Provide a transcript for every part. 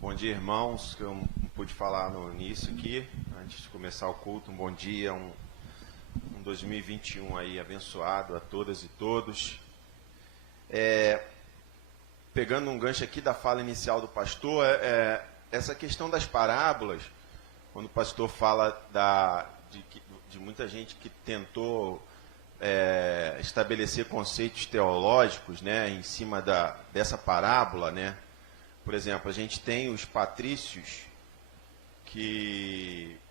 Bom dia, irmãos, que eu não pude falar no início aqui, antes de começar o culto. Um bom dia, um 2021 aí abençoado a todas e todos. Pegando um gancho aqui da fala inicial do pastor, essa questão das parábolas, quando o pastor fala de muita gente que tentou estabelecer conceitos teológicos, né, em cima dessa parábola, né? Por exemplo, a gente tem os patrícios,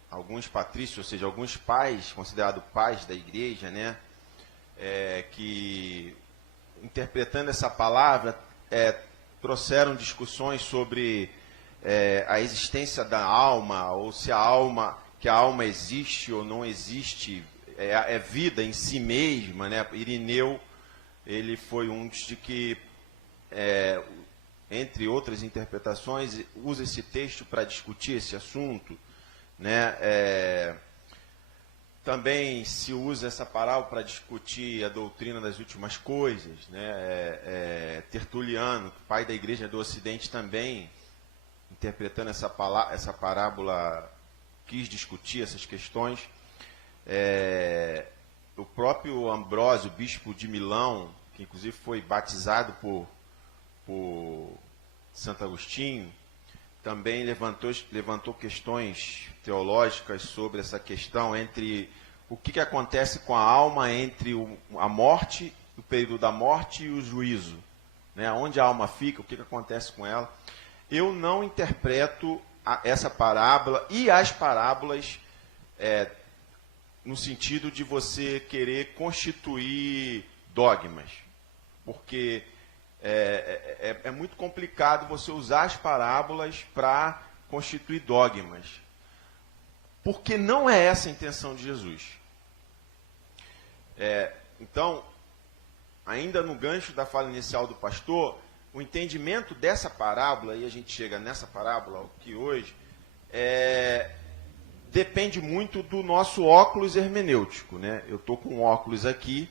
alguns patrícios, ou seja, alguns pais, considerados pais da igreja, né, que, interpretando essa palavra, trouxeram discussões sobre a existência da alma, ou se a alma existe ou não existe, é vida em si mesma, né? Irineu, ele foi um dos que, entre outras interpretações, usa esse texto para discutir esse assunto, né? Também se usa essa parábola para discutir a doutrina das últimas coisas, né? Tertuliano, pai da Igreja do Ocidente, também, interpretando essa parábola, quis discutir essas questões. O próprio Ambrósio, bispo de Milão, que inclusive foi batizado por Santo Agostinho, também levantou questões teológicas sobre essa questão entre o que acontece com a alma entre a morte, o período da morte e o juízo, né? Onde a alma fica, o que acontece com ela. Eu não interpreto essa parábola e as parábolas no sentido de você querer constituir dogmas, porque é muito complicado você usar as parábolas para constituir dogmas, porque não é essa a intenção de Jesus. Então, ainda no gancho da fala inicial do pastor, o entendimento dessa parábola, e a gente chega nessa parábola que hoje, depende muito do nosso óculos hermenêutico, né? Eu estou com um óculos aqui.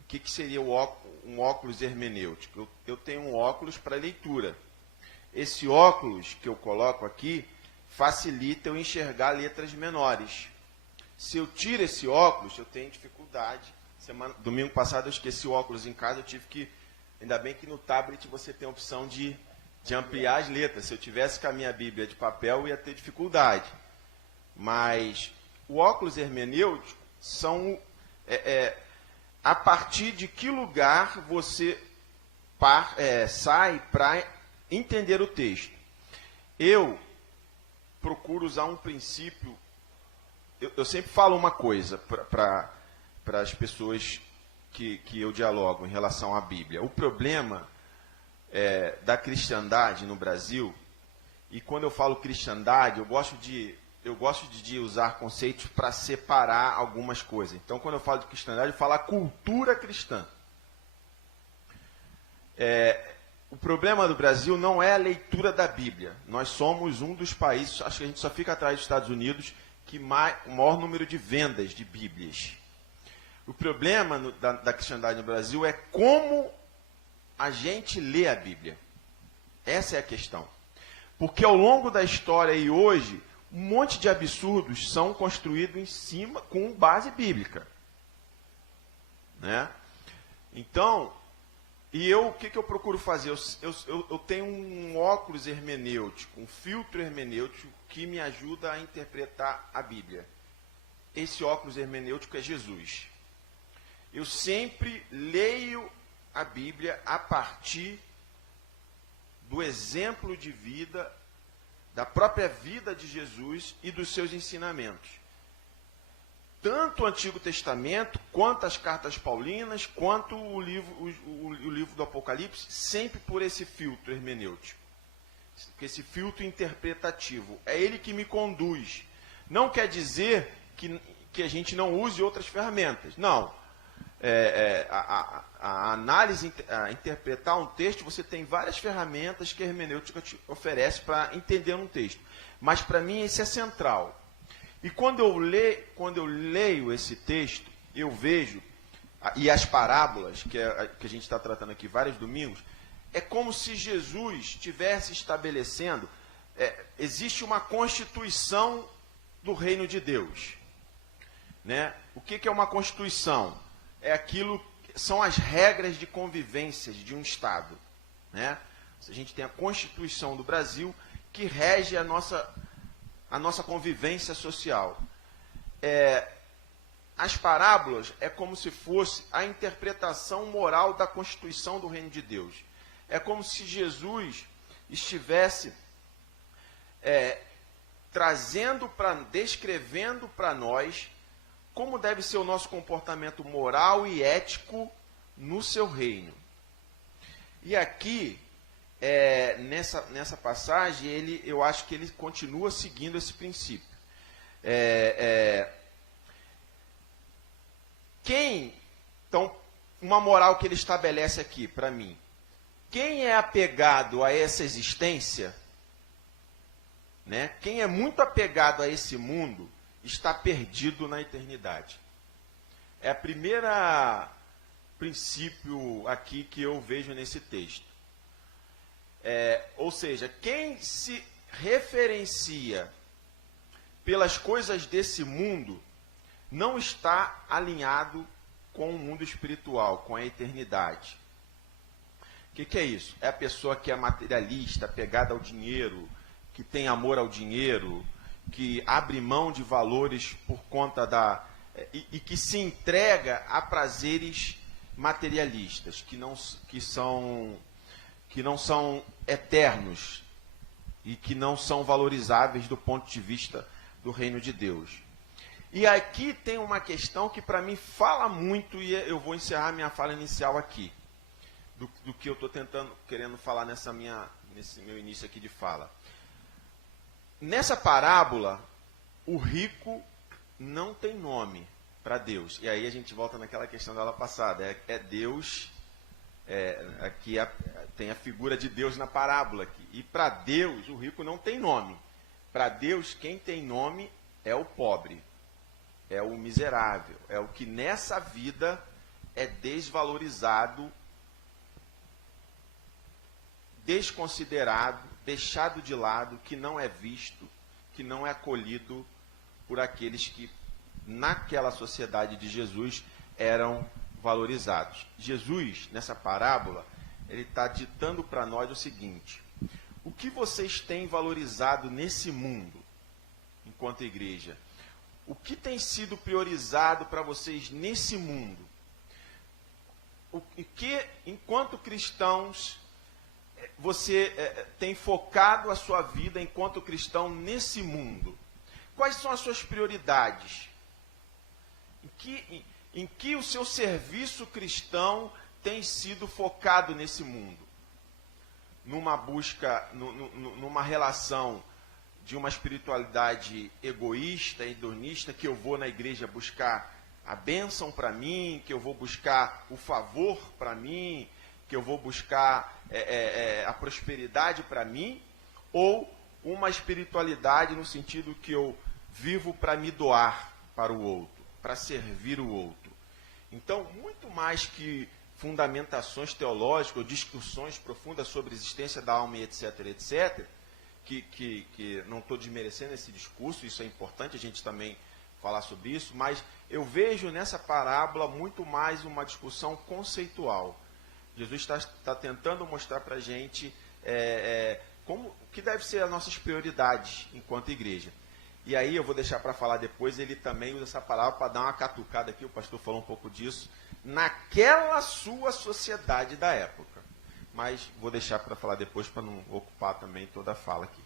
O que seria um óculos hermenêutico? Eu tenho um óculos para leitura. Esse óculos que eu coloco aqui facilita eu enxergar letras menores. Se eu tiro esse óculos, eu tenho dificuldade. Domingo passado eu esqueci o óculos em casa, eu tive que... Ainda bem que no tablet você tem a opção de ampliar as letras. Se eu tivesse com a minha Bíblia de papel, eu ia ter dificuldade. Mas o óculos hermenêutico são... a partir de que lugar você sai para entender o texto. Eu procuro usar um princípio. Eu sempre falo uma coisa para as pessoas que eu dialogo em relação à Bíblia. O problema da cristandade no Brasil, e quando eu falo cristandade, eu gosto de usar conceitos para separar algumas coisas. Então, quando eu falo de cristandade, eu falo a cultura cristã. O problema do Brasil não é a leitura da Bíblia. Nós somos um dos países, acho que a gente só fica atrás dos Estados Unidos, que o maior número de vendas de Bíblias. O problema da cristandade no Brasil é como a gente lê a Bíblia. Essa é a questão. Porque ao longo da história e hoje, um monte de absurdos são construídos em cima com base bíblica, né? Então, o que eu procuro fazer? Eu tenho um óculos hermenêutico, um filtro hermenêutico que me ajuda a interpretar a Bíblia. Esse óculos hermenêutico é Jesus. Eu sempre leio a Bíblia a partir do exemplo de vida, da própria vida de Jesus e dos seus ensinamentos. Tanto o Antigo Testamento, quanto as cartas paulinas, quanto o livro do Apocalipse, sempre por esse filtro hermenêutico, esse filtro interpretativo. É ele que me conduz. Não quer dizer que a gente não use outras ferramentas. Não. A análise, a interpretar um texto, você tem várias ferramentas que a hermenêutica te oferece para entender um texto. Mas para mim esse é central. E quando eu leio esse texto, eu vejo, e as parábolas, que a gente está tratando aqui vários domingos, é como se Jesus estivesse estabelecendo, existe uma constituição do reino de Deus. Né? O que é uma constituição? São as regras de convivência de um Estado. Né? A gente tem a Constituição do Brasil, que rege a nossa convivência social. As parábolas é como se fosse a interpretação moral da Constituição do reino de Deus. É como se Jesus estivesse descrevendo para nós como deve ser o nosso comportamento moral e ético no seu reino. E aqui, nessa passagem, eu acho que ele continua seguindo esse princípio. Então, uma moral que ele estabelece aqui para mim. Quem é apegado a essa existência, né? Quem é muito apegado a esse mundo, está perdido na eternidade. É o primeiro princípio aqui que eu vejo nesse texto. Ou seja, quem se referencia pelas coisas desse mundo não está alinhado com o mundo espiritual, com a eternidade. O que é isso? É a pessoa que é materialista, apegada ao dinheiro, que tem amor ao dinheiro, que abre mão de valores por conta e que se entrega a prazeres materialistas, que não são eternos e que não são valorizáveis do ponto de vista do reino de Deus. E aqui tem uma questão que para mim fala muito, e eu vou encerrar minha fala inicial aqui, do que eu estou querendo falar nesse meu início aqui de fala. Nessa parábola, o rico não tem nome para Deus. E aí a gente volta naquela questão da aula passada. Deus, aqui tem a figura de Deus na parábola aqui. E para Deus, o rico não tem nome. Para Deus, quem tem nome é o pobre, é o miserável, é o que nessa vida é desvalorizado, desconsiderado, deixado de lado, que não é visto, que não é acolhido por aqueles que, naquela sociedade de Jesus, eram valorizados. Jesus, nessa parábola, ele está ditando para nós o seguinte: o que vocês têm valorizado nesse mundo, enquanto igreja? O que tem sido priorizado para vocês nesse mundo? O que, enquanto cristãos, você tem focado a sua vida enquanto cristão nesse mundo? Quais são as suas prioridades? Em que o seu serviço cristão tem sido focado nesse mundo? Numa busca, numa relação de uma espiritualidade egoísta, hedonista, que eu vou na igreja buscar a bênção para mim, que eu vou buscar o favor para mim, que eu vou buscar a prosperidade para mim, ou uma espiritualidade no sentido que eu vivo para me doar para o outro, para servir o outro. Então, muito mais que fundamentações teológicas ou discussões profundas sobre a existência da alma e etc., etc., que não estou desmerecendo esse discurso, isso é importante a gente também falar sobre isso, mas eu vejo nessa parábola muito mais uma discussão conceitual. Jesus está tentando mostrar para a gente o que deve ser as nossas prioridades enquanto igreja. E aí eu vou deixar para falar depois, ele também usa essa palavra para dar uma catucada aqui, o pastor falou um pouco disso, naquela sua sociedade da época. Mas vou deixar para falar depois, para não ocupar também toda a fala aqui.